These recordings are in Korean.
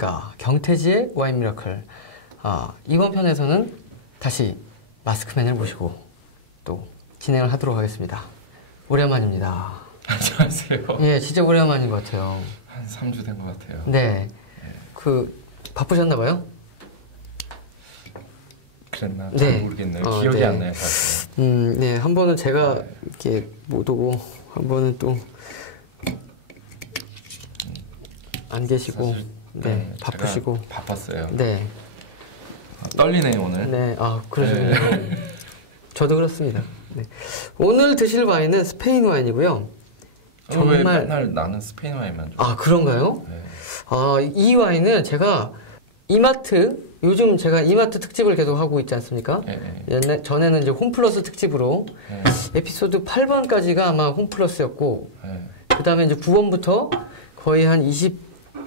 안녕하십니까. 경태지의 와인 미라클. 아, 이번 편에서는 다시 마스크맨을 모시고 또 진행을 하도록 하겠습니다. 오랜만입니다. 안녕하세요. 예, 진짜 오랜만인 것 같아요. 한 3주 된 것 같아요. 네. 그, 바쁘셨나 봐요? 그랬나? 네. 잘 모르겠네요. 어, 기억이 네. 안 나요, 사실. 음, 네. 한 번은 제가 이렇게 못 오고, 한 번은 또, 안 계시고, 사실, 네, 제가 바쁘시고. 바빴어요. 네. 아, 떨리네요, 오늘. 네, 아, 그러시군요. 저도 그렇습니다. 네. 오늘 드실 와인은 스페인 와인이고요. 어, 왜 정말- 맨날 나는 스페인 와인만? 아, 그런가요? 네. 아, 이 와인은 제가 이마트, 요즘 제가 이마트 특집을 계속 하고 있지 않습니까? 네, 네. 옛날, 전에는 이제 홈플러스 특집으로 네. 에피소드 8번까지가 아마 홈플러스였고, 네. 그 다음에 이제 9번부터 거의 한 20,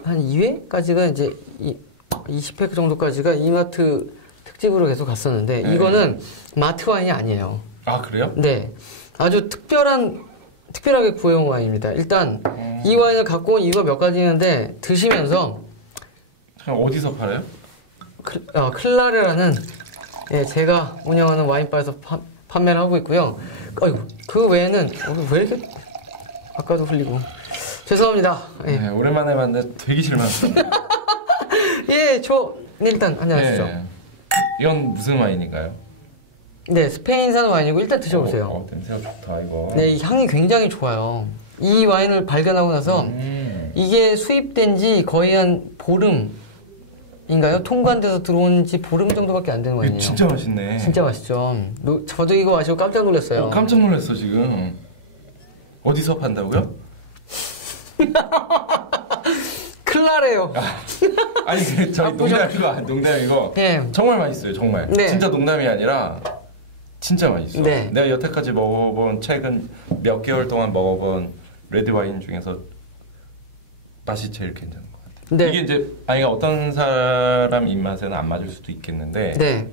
한 2회까지가 이제 이, 20회 정도까지가 이마트 특집으로 계속 갔었는데, 네. 이거는 마트 와인이 아니에요. 아, 그래요? 네. 아주 특별한, 특별하게 구해온 와인입니다. 일단, 어, 이 와인을 갖고 온 이유가 몇 가지 있는데, 드시면서, 어디서 팔아요? 클, 어, 클라레라는, 예, 제가 운영하는 와인바에서 파- 판매를 하고 있고요. 어이구, 그 외에는, 어, 왜 이렇게, 아까도 흘리고. 죄송합니다. 예, 네, 오랜만에 봤는데 되게 실망했어요. 예, 저, 일단, 안녕하시죠. 네. 이건 무슨 와인인가요? 네, 스페인산 와인이고, 일단 드셔보세요. 어, 어, 냄새가 좋다, 이거. 네, 이 향이 굉장히 좋아요. 이 와인을 발견하고 나서, 음. 이게 수입된 지 거의 한 보름 인가요? 통관돼서 들어온 지 보름 정도밖에 안 되는 와인이에요. 진짜 맛있네. 진짜 맛있죠. 노- 저도 이거 마시고 깜짝 놀랐어요. 어, 깜짝 놀랐어, 지금. 어디서 판다고요? 클라레요. 아니 그 저희 아, 농담이고 아, 농담이고 네. 정말 맛있어요 정말 네. 진짜 농담이 아니라 진짜 맛있어 네. 내가 여태까지 먹어본 최근 몇 개월 동안 먹어본 레드 와인 중에서 맛이 제일 괜찮은 것 같아요 네. 이게 이제 아이가 어떤 사람 입맛에는 안 맞을 수도 있겠는데 네.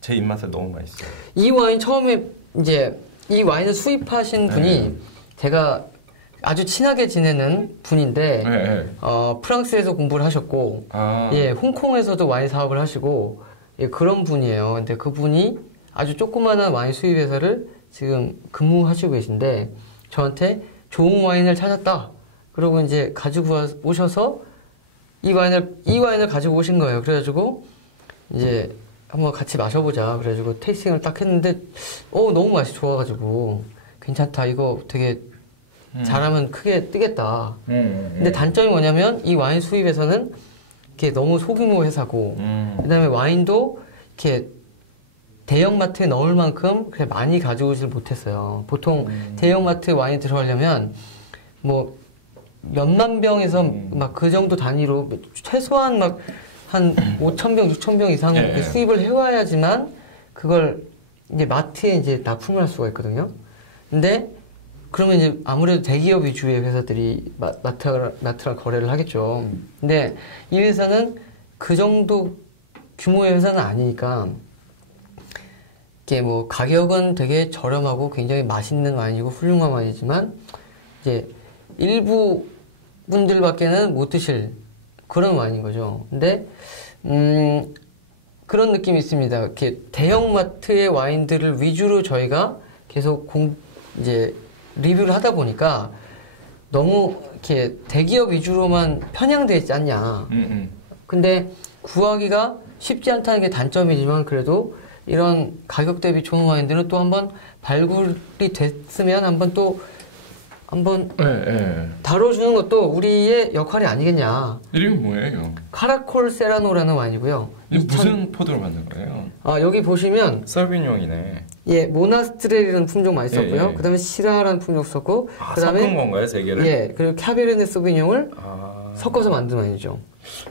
제 입맛에 너무 맛있어요 이 와인 처음에 이제 이 와인을 수입하신 분이 네. 제가 아주 친하게 지내는 분인데 네, 네. 어, 프랑스에서 공부를 하셨고 아, 예, 홍콩에서도 와인 사업을 하시고 예, 그런 분이에요. 근데 그 분이 아주 조그마한 와인 수입 회사를 지금 근무하시고 계신데 저한테 좋은 와인을 찾았다. 그러고 이제 가지고 와- 오셔서 이 와인을 이 와인을 가지고 오신 거예요. 그래가지고 이제 한번 같이 마셔보자. 그래가지고 테이스팅을 딱 했는데 어 너무 맛이 좋아가지고 괜찮다. 이거 되게 음. 잘하면 크게 뜨겠다. 음, 음, 근데 단점이 뭐냐면 이 와인 수입에서는 이게 너무 소규모 회사고 음. 그다음에 와인도 이렇게 대형마트에 넣을 만큼 그렇게 많이 가져오질 못했어요. 보통 음. 대형마트 와인 들어가려면 뭐 몇만 병에서 음. 막그 정도 단위로 최소한 막 한 5천 병, 6천 병 이상 예, 예. 수입을 해와야지만 그걸 이제 마트에 이제 납품을 할 수가 있거든요. 근데 그러면 이제 아무래도 대기업 위주의 회사들이 마, 마트랑, 마트랑 거래를 하겠죠. 근데 이 회사는 그 정도 규모의 회사는 아니니까 이게 뭐 가격은 되게 저렴하고 굉장히 맛있는 와인이고 훌륭한 와인이지만 이제 일부 분들밖에는 못 드실 그런 와인인 거죠. 근데 음 그런 느낌이 있습니다. 이렇게 대형마트의 와인들을 위주로 저희가 계속 공 이제 리뷰를 하다 보니까 너무 이렇게 대기업 위주로만 편향되어 있지 않냐. 음, 음. 근데 구하기가 쉽지 않다는 게 단점이지만 그래도 이런 가격 대비 좋은 와인들은 또 한번 발굴이 됐으면 한번 또 한번 네, 네. 다뤄주는 것도 우리의 역할이 아니겠냐. 이름이 뭐예요? 카라콜 세라노라는 와인이고요. 이게 2000 무슨 포도를 만든 거예요? 아, 여기 보시면 서비뇽이네 예 모나스트렐이라는 품종 많이 예, 썼고요. 예. 그다음에 시라라는 품종 썼고 아, 그다음에 섞은 건가요, 세 개를? 예 그리고 카베르네 소비뇽을 아. 섞어서 만든 와인이죠.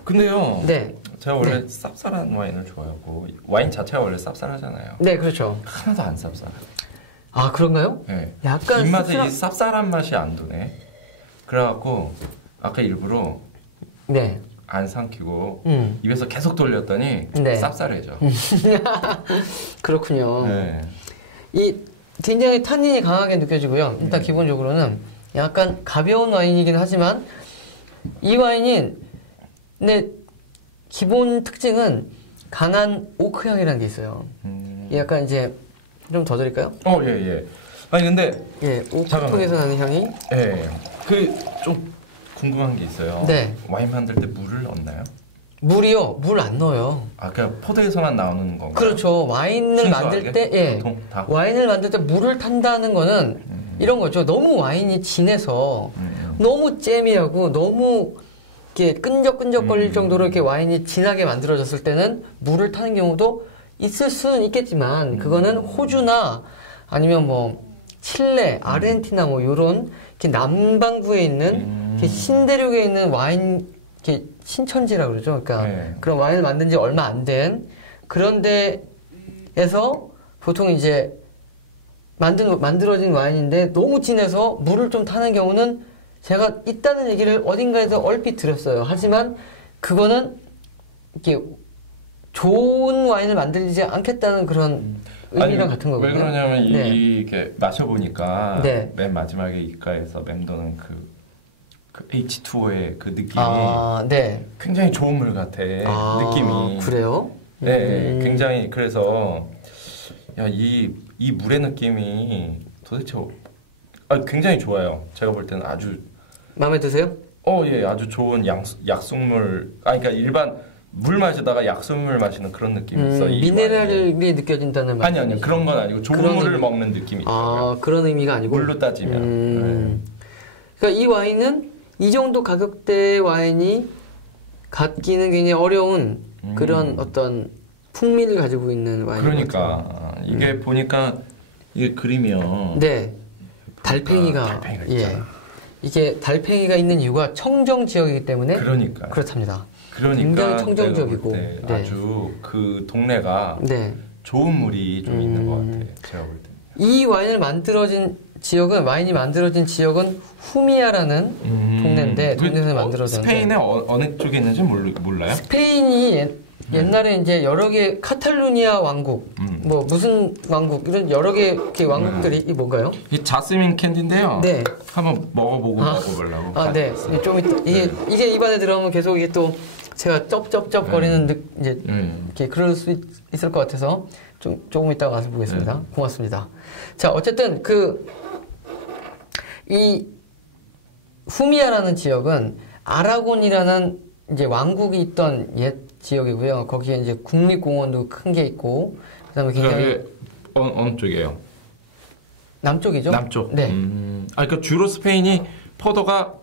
근데요. 네, 제가 원래 쌉쌀한 와인을 좋아하고 와인 자체가 원래 쌉쌀하잖아요. 네 그렇죠. 하나도 안 쌉쌀해. 아 그런가요? 네. 약간 입맛에 씁쓸한- 이 쌉쌀한 맛이 안 도네. 그래갖고 아까 일부러 네, 안 삼키고 음 입에서 계속 돌렸더니 네. 쌉쌀해져. 그렇군요. 네. 이 굉장히 탄닌이 강하게 느껴지고요. 일단 네. 기본적으로는 약간 가벼운 와인이긴 하지만 이 와인은 근데 기본 특징은 강한 오크 향이라는 게 있어요. 음. 약간 이제 좀 더 드릴까요? 어, 예, 예. 아니 근데 예, 오크 잠깐만요. 통해서 나는 향이 예. 그 좀 궁금한 게 있어요. 네. 와인 만들 때 물을 넣나요? 물이요. 물 안 넣어요. 아, 그냥 포도에서만 나오는 건가요? 그렇죠. 와인을 순수하게? 만들 때 예. 보통 다. 와인을 만들 때 물을 탄다는 거는 음. 이런 거죠. 너무 와인이 진해서 음. 너무 잼이하고 너무 이렇게 끈적끈적거릴 음. 정도로 이렇게 와인이 진하게 만들어졌을 때는 물을 타는 경우도 있을 수는 있겠지만 음. 그거는 호주나 아니면 뭐 칠레, 아르헨티나 뭐 요런 이렇게 남반구에 있는 음. 이렇게 신대륙에 있는 와인 이렇게 신천지라 그러죠. 그러니까 네. 그런 와인을 만든 지 얼마 안 된 그런 데에서 보통 이제 만든 만들어진 와인인데 너무 진해서 물을 좀 타는 경우는 제가 있다는 얘기를 어딘가에서 얼핏 들었어요. 하지만 그거는 이렇게 좋은 와인을 만들지 않겠다는 그런 의미랑 같은 거거든요. 왜 그러냐면 이, 네. 이게 마셔보니까 네. 맨 마지막에 입가에서 맴도는 그, 그 H2O의 그 느낌이 아, 네. 굉장히 좋은 물 같아 아, 느낌이. 그래요? 네, 음. 굉장히 그래서 야 이 이 물의 느낌이 도대체 어- 아, 굉장히 좋아요. 제가 볼 때는 아주 마음에 드세요? 어 예 아주 좋은 약 약속물 아 그러니까 일반 물 마시다가 약속물 마시는 그런 느낌이 있어. 음, 이 와인에. 미네랄이 느껴진다는 말. 아니 아니 그런 건 아니고 좋은 물을 의미. 먹는 느낌이 있어요. 아 그런 의미가 아니고 물로 따지면 음. 그러니까 이 와인은 이 정도 가격대의 와인이 갖기는 굉장히 어려운 음. 그런 어떤 풍미를 가지고 있는 네. 와인. 그러니까 이게 보니까 이게 그림이요. 네. 달팽이가 달팽이가 예. 이게 달팽이가 있는 이유가 청정 지역이기 때문에 그러니까 그렇답니다. 그러니까 굉장히 볼때 네. 아주 그 동네가 네. 좋은 물이 좀 있는 것 음. 같아. 제가 볼 때. 이 와인을 만들어진 지역은 와인이 만들어진 지역은 후미아라는 동네인데, 동네에서 만들어졌는데. 스페인의 어, 어느 쪽에 있는지 몰, 몰라요? 스페인이 옛, 옛날에 이제 여러 개 카탈루니아 왕국, 음. 뭐 무슨 왕국 이런 여러 개 이렇게 왕국들이 이 뭔가요? 이 자스민 캔디인데요. 네. 한번 먹어보고 아. 먹어보려고. 아, 네. 이게 좀 이따- 이게 이게 입안에 들어가면 계속 이게 또 제가 쩝쩝쩝 거리는 느, 이제 음. 이렇게 그럴 수 있, 을것 같아서 좀 조금 이따가 가서 보겠습니다. 네. 고맙습니다. 자, 어쨌든 그 이 후미아라는 지역은 아라곤이라는 이제 왕국이 있던 옛 지역이고요. 거기에 이제 국립공원도 큰 게 있고 그다음에 굉장히 그게 어느, 어느 쪽이에요? 남쪽이죠? 남쪽. 네. 음. 아, 그러니까 주로 스페인이 포도가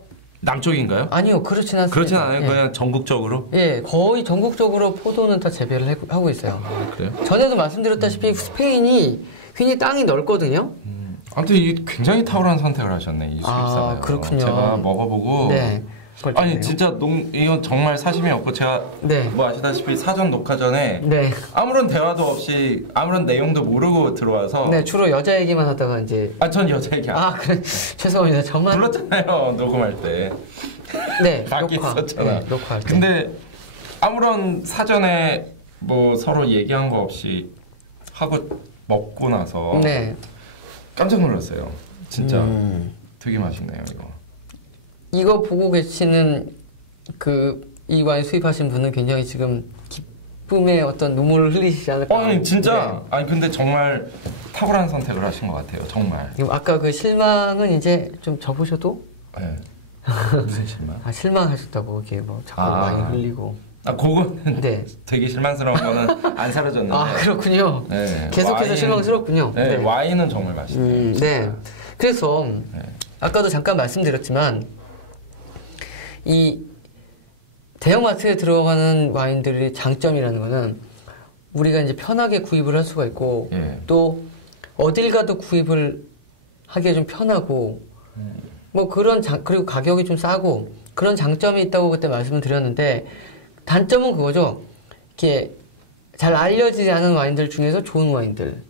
남쪽인가요? 아니요, 그렇진 않습니다. 그렇진 않아요. 예. 그냥 전국적으로. 예, 거의 전국적으로 포도는 다 재배를 해- 하고 있어요. 아, 그래요? 전에도 말씀드렸다시피 스페인이 굉장히 땅이 넓거든요. 음. 아무튼 이 굉장히 탁월한 선택을 하셨네 이 아, 수입사가요. 그렇군요. 제가 먹어보고. 네. 아니. 진짜 농 이건 정말 사심이 없고 제가 네. 뭐 아시다시피 사전 녹화 전에 네. 아무런 대화도 없이 아무런 내용도 모르고 들어와서 네, 주로 여자 얘기만 하다가 이제 아 전 여자 얘기 안 아, 그래. 죄송합니다. 저만 불렀잖아요 녹음할 때 네, 밖에 녹화. 있었잖아. 네, 녹화할 때. 근데 아무런 사전에 뭐 서로 얘기한 거 없이 하고 먹고 나서 네. 깜짝 놀랐어요 진짜 음. 되게 맛있네요 이거 이거 보고 계시는 그 이 와인 수입하신 분은 굉장히 지금 기쁨의 어떤 눈물을 흘리시지 않을까. 어, 아니 진짜 네. 아니 근데 정말 탁월한 선택을 하신 것 같아요 정말 아까 그 실망은 이제 좀 접으셔도 네. 무슨 실망 아, 실망하셨다고 이렇게 뭐 자꾸 아. 많이 흘리고. 아 그거는 네. 되게 실망스러운 거는 안 사라졌는데 아, 그렇군요. 네, 계속해서 와인- 실망스럽군요. 네, 와인은 정말 맛있네요 음. 네. 그래서 네. 아까도 잠깐 말씀드렸지만 이 대형마트에 들어가는 와인들의 장점이라는 거는 우리가 이제 편하게 구입을 할 수가 있고 예. 또 어딜 가도 구입을 하기가 좀 편하고 뭐 그런 장 그리고 가격이 좀 싸고 그런 장점이 있다고 그때 말씀을 드렸는데 단점은 그거죠. 이렇게 잘 알려지지 않은 와인들 중에서 좋은 와인들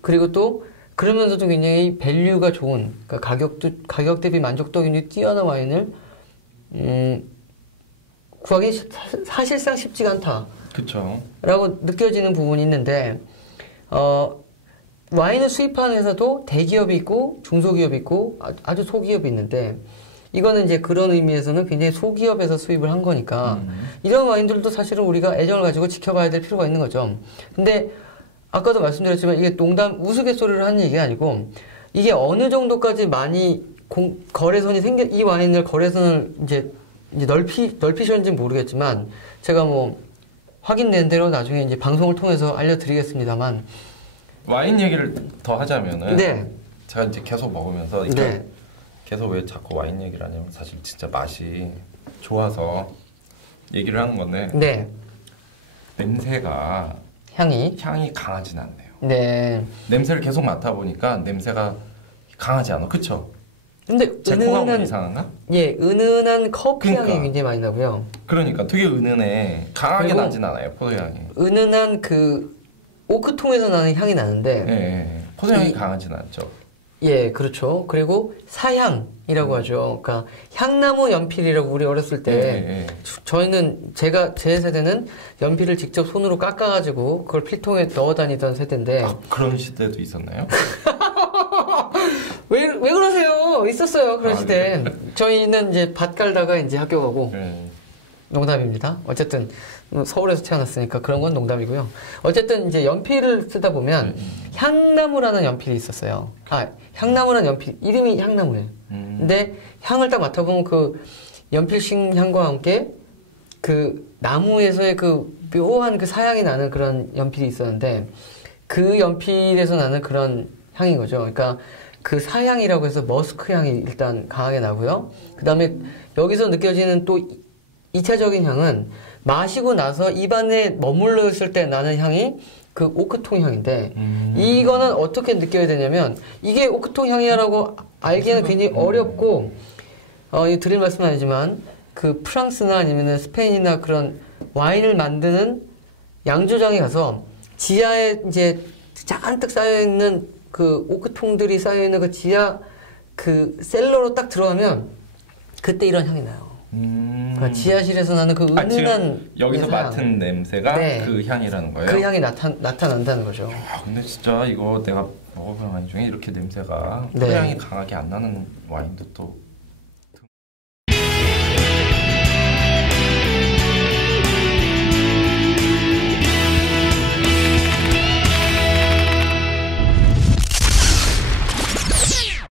그리고 또 그러면서도 굉장히 밸류가 좋은 그러니까 가격도 가격 대비 만족도가 굉장히 뛰어난 와인을 음, 구하기 시- 사- 사실상 쉽지가 않다. 그쵸 라고 느껴지는 부분이 있는데 어, 와인을 수입하는 회사도 대기업이 있고 중소기업이 있고 아- 아주 소기업이 있는데 이거는 이제 그런 의미에서는 굉장히 소기업에서 수입을 한 거니까 음. 이런 와인들도 사실은 우리가 애정을 가지고 지켜봐야 될 필요가 있는 거죠. 근데 아까도 말씀드렸지만 이게 농담 우스갯소리를 하는 얘기가 아니고 이게 어느 정도까지 많이 공- 거래선이 생겨 이 와인을 거래선을 이제, 이제 넓히 넓히셨는지 는 모르겠지만 제가 뭐 확인된 대로 나중에 이제 방송을 통해서 알려드리겠습니다만 와인 얘기를 더 하자면은 네, 제가 이제 계속 먹으면서 네, 계속 왜 자꾸 와인 얘기를 하냐면 사실 진짜 맛이 좋아서 얘기를 하는 건데 네, 냄새가 향이 향이 강하진 않네요. 네. 냄새를 계속 맡아 보니까 냄새가 강하지 않아. 그쵸? 근데 제 코가 뭐 은은한 이상한가? 예 은은한 커피 그러니까. 향이 굉장히 많이 나고요. 그러니까 되게 은은해. 강하게 나진 않아요. 포도 향이. 은은한 그 오크통에서 나는 향이 나는데 예, 예, 예. 포도향이 이- 강하진 않죠. 예, 그렇죠. 그리고 사향이라고 하죠. 그러니까 향나무 연필이라고 우리 어렸을 때 예. 저- 저희는 제가 제 세대는 연필을 직접 손으로 깎아 가지고 그걸 필통에 넣어 다니던 세대인데 아, 그런 시대도 있었나요? 왜, 왜 그러세요? 있었어요 그런 아, 시대. 저희는 이제 밭 갈다가 이제 학교 가고 예. 농담입니다. 어쨌든 뭐 서울에서 태어났으니까 그런 건 농담이고요. 어쨌든 이제 연필을 쓰다 보면 향나무라는 연필이 있었어요. 아 향나무라는 연필 이름이 향나무예요. 음. 근데 향을 딱 맡아보면 그 연필신 향과 함께 그 나무에서의 그 묘한 그 사향이 나는 그런 연필이 있었는데 그 연필에서 나는 그런 향인 거죠. 그러니까 그 사향이라고 해서 머스크 향이 일단 강하게 나고요. 그 다음에 여기서 느껴지는 또 2차적인 향은 마시고 나서 입안에 머물러 있을 때 나는 향이 그 오크통 향인데 음. 이거는 어떻게 느껴야 되냐면 이게 오크통 향이라고 알기에는 굉장히 어렵고 어, 이 드릴 말씀은 아니지만 그 프랑스나 아니면은 스페인이나 그런 와인을 만드는 양조장에 가서 지하에 이제 잔뜩 쌓여 있는 그 오크통들이 쌓여 있는 그 지하 그 셀러로 딱 들어가면 그때 이런 향이 나요. 음. 그러니까 지하실에서 나는 그 아, 은은한 여기서 향. 맡은 냄새가 네. 그 향이라는 거예요? 그 향이 나타, 나타난다는 거죠. 아, 근데 진짜 이거 내가 먹어본 와인 중에 이렇게 냄새가 네. 포도향이 강하게 안 나는 와인도 또